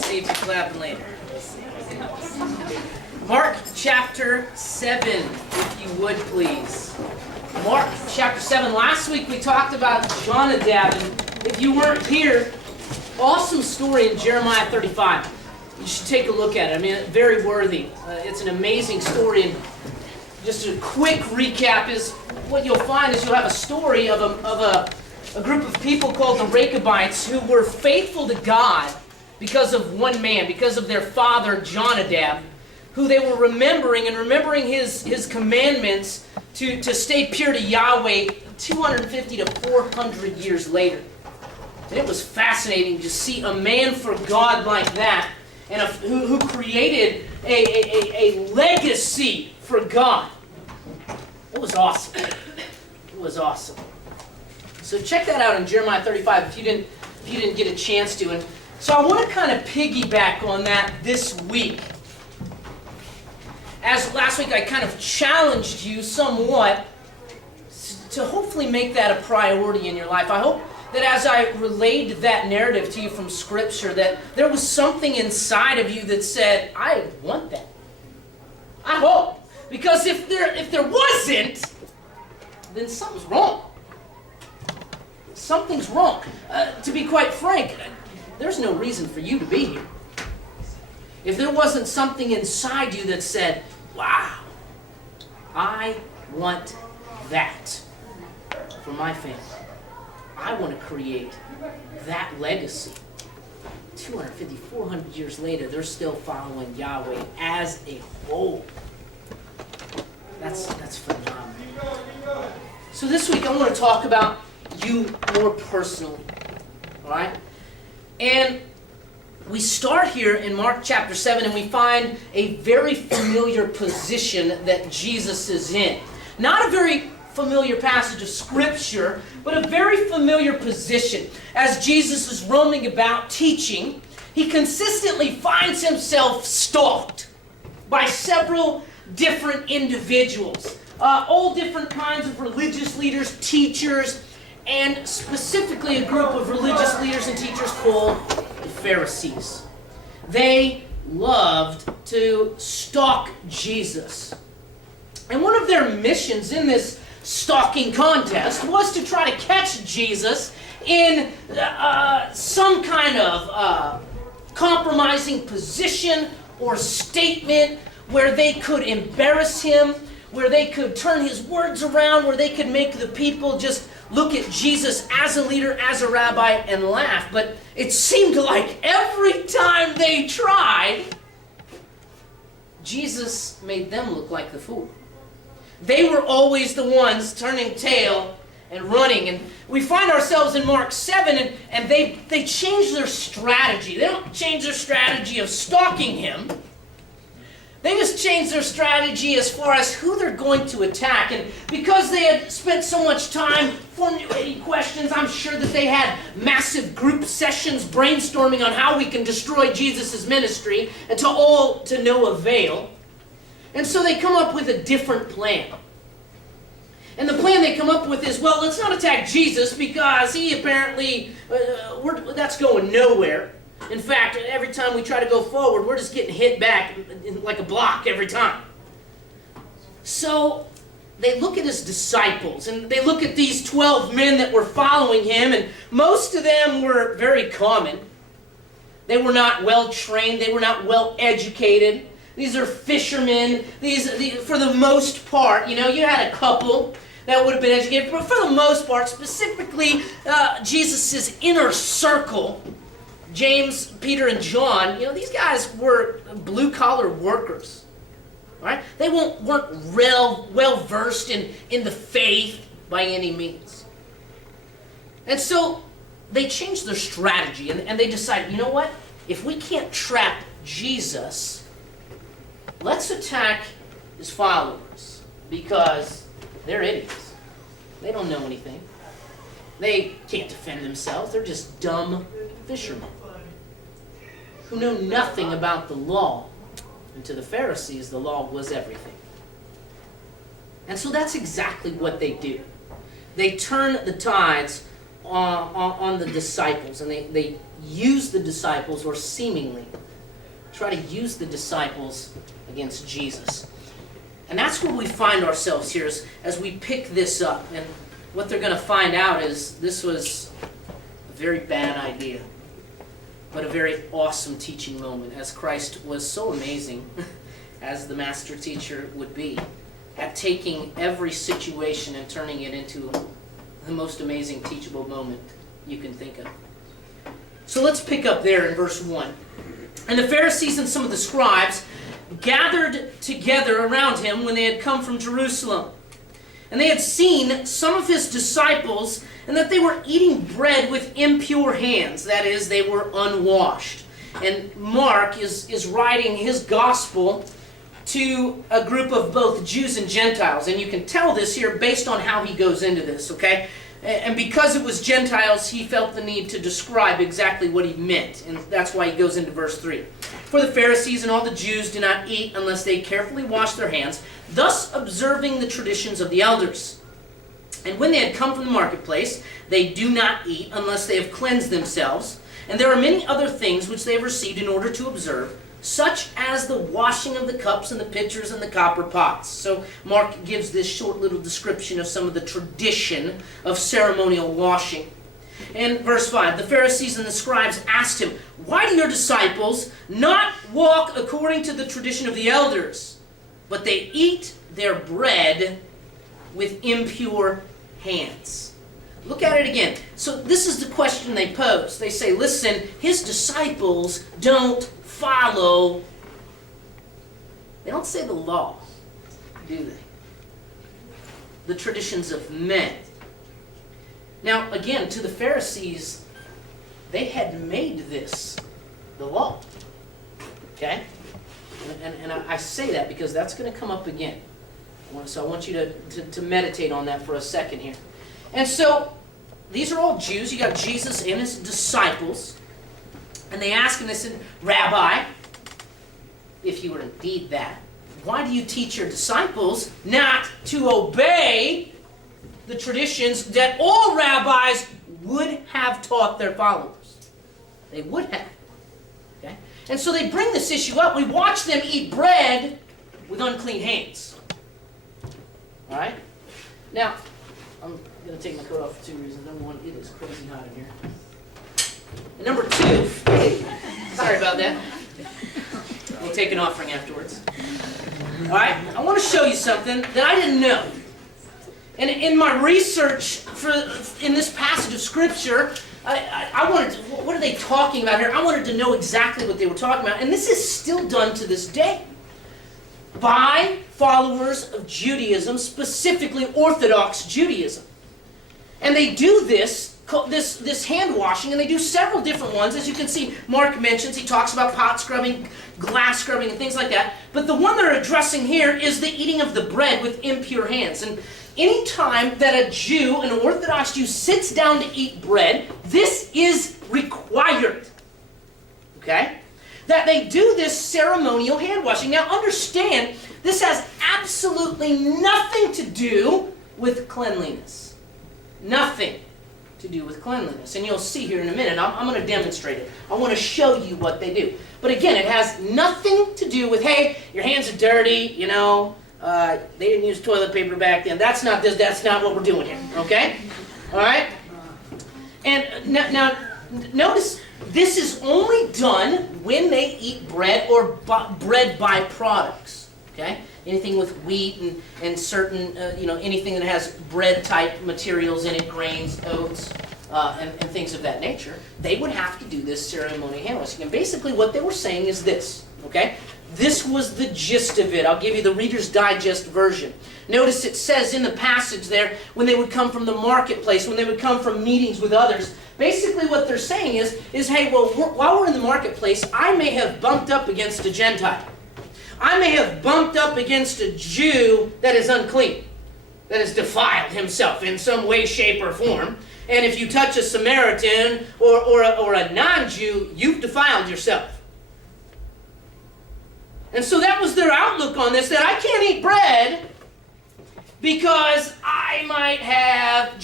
Save you clapping later. Mark chapter 7, if you would please. Mark chapter 7. Last week we talked about Jonadab, and if you weren't here, awesome story in Jeremiah 35. You should take a look at it. I mean, very worthy. It's an amazing story, and just a quick recap is what you'll find is you'll have a story of a group of people called the Rechabites who were faithful to God because of one man, because of their father Jonadab, who they were remembering his commandments to stay pure to Yahweh 250 to 400 years later. And it was fascinating to see a man for God like that, and who created a legacy for God. It was awesome. It was awesome. So check that out in Jeremiah 35 if you didn't get a chance to. And so I want to kind of piggyback on that this week. As last week I kind of challenged you somewhat to hopefully make that a priority in your life. I hope that as I relayed that narrative to you from Scripture, that there was something inside of you that said, I want that. I hope. Because if there wasn't, then something's wrong. Something's wrong. To be quite frank, there's no reason for you to be here. If there wasn't something inside you that said, wow, I want that for my family. I want to create that legacy. 250, 400 years later, they're still following Yahweh as a whole. That's phenomenal. So this week I want to talk about you more personally. All right? And we start here in Mark chapter 7, and we find a very familiar position that Jesus is in. Not a very familiar passage of Scripture, but a very familiar position. As Jesus is roaming about teaching, he consistently finds himself stalked by several different individuals. All different kinds of religious leaders, teachers, and specifically a group of religious leaders and teachers called the Pharisees. They loved to stalk Jesus. And one of their missions in this stalking contest was to try to catch Jesus in some kind of compromising position or statement where they could embarrass him, where they could turn his words around, where they could make the people just look at Jesus as a leader, as a rabbi, and laugh. But it seemed like every time they tried, Jesus made them look like the fool. They were always the ones turning tail and running. And we find ourselves in Mark 7, and they change their strategy. They don't change their strategy of stalking him. They just changed their strategy as far as who they're going to attack. And because they had spent so much time formulating questions, I'm sure that they had massive group sessions brainstorming on how we can destroy Jesus' ministry, and to no avail. And so they come up with a different plan. And the plan they come up with is, well, let's not attack Jesus because he apparently, that's going nowhere. In fact, every time we try to go forward, we're just getting hit back like a block every time. So they look at his disciples, and they look at these 12 men that were following him, and most of them were very common. They were not well trained. They were not well educated. These are fishermen. These for the most part, you had a couple that would have been educated, but for the most part, specifically Jesus' inner circle, James, Peter, and John, these guys were blue-collar workers. Right? They weren't well-versed in the faith by any means. And so they changed their strategy, and they decided, you know what? If we can't trap Jesus, let's attack his followers, because they're idiots. They don't know anything. They can't defend themselves. They're just dumb fishermen who know nothing about the law. And to the Pharisees, the law was everything. And so that's exactly what they do. They turn the tides on the disciples, and they use the disciples, or seemingly try to use the disciples against Jesus. And that's where we find ourselves here as we pick this up. And what they're going to find out is this was a very bad idea, but a very awesome teaching moment, as Christ was so amazing, as the master teacher would be, at taking every situation and turning it into the most amazing teachable moment you can think of. So let's pick up there in verse 1. And the Pharisees and some of the scribes gathered together around him when they had come from Jerusalem. And they had seen some of his disciples, and that they were eating bread with impure hands. That is, they were unwashed. And Mark is writing his gospel to a group of both Jews and Gentiles. And you can tell this here based on how he goes into this, okay? And because it was Gentiles, he felt the need to describe exactly what he meant. And that's why he goes into verse 3. For the Pharisees and all the Jews do not eat unless they carefully wash their hands, thus observing the traditions of the elders. And when they had come from the marketplace, they do not eat unless they have cleansed themselves. And there are many other things which they have received in order to observe, such as the washing of the cups and the pitchers and the copper pots. So Mark gives this short little description of some of the tradition of ceremonial washing. In verse 5, the Pharisees and the scribes asked him, "Why do your disciples not walk according to the tradition of the elders, but they eat their bread with impure hands?" Look at it again. So this is the question they pose. They say, listen, his disciples don't follow, they don't say the law, do they? The traditions of men. Now, again, to the Pharisees, they had made this the law. Okay? And I say that because that's going to come up again. So I want you to meditate on that for a second here. And so, these are all Jews. You got Jesus and his disciples. And they ask him, they said, "Rabbi, if you were indeed that, why do you teach your disciples not to obey the traditions that all rabbis would have taught their followers?" They would have. Okay? And so they bring this issue up. We watch them eat bread with unclean hands. All right? Now, I'm going to take my coat off for two reasons. Number one, it is crazy hot in here. And number two, sorry about that. We'll take an offering afterwards. All right? I want to show you something that I didn't know. And in my research in this passage of Scripture, I wanted to, what are they talking about here? I wanted to know exactly what they were talking about. And this is still done to this day by followers of Judaism, specifically Orthodox Judaism. And they do this hand washing, and they do several different ones. As you can see, Mark mentions, he talks about pot scrubbing, glass scrubbing, and things like that. But the one they're addressing here is the eating of the bread with impure hands. And any time that a Jew, an Orthodox Jew, sits down to eat bread, this is required. Okay? That they do this ceremonial hand washing. Now understand, this has absolutely nothing to do with cleanliness. Nothing to do with cleanliness. And you'll see here in a minute, I'm going to demonstrate it. I want to show you what they do. But again, it has nothing to do with, hey, your hands are dirty, you know, they didn't use toilet paper back then. That's not this. That's not what we're doing here. Okay? All right? And now notice, this is only done when they eat bread or bread byproducts. Okay? Anything with wheat and certain, anything that has bread-type materials in it, grains, oats, and things of that nature, they would have to do this ceremonial hand washing. And basically what they were saying is this, okay? This was the gist of it. I'll give you the Reader's Digest version. Notice it says in the passage there, when they would come from the marketplace, when they would come from meetings with others, basically what they're saying is hey, well, while we're in the marketplace, I may have bumped up against a Gentile. I may have bumped up against a Jew that is unclean, that has defiled himself in some way, shape, or form. And if you touch a Samaritan or a non-Jew, you've defiled yourself. And so that was their outlook on this, that I can't eat bread because I might have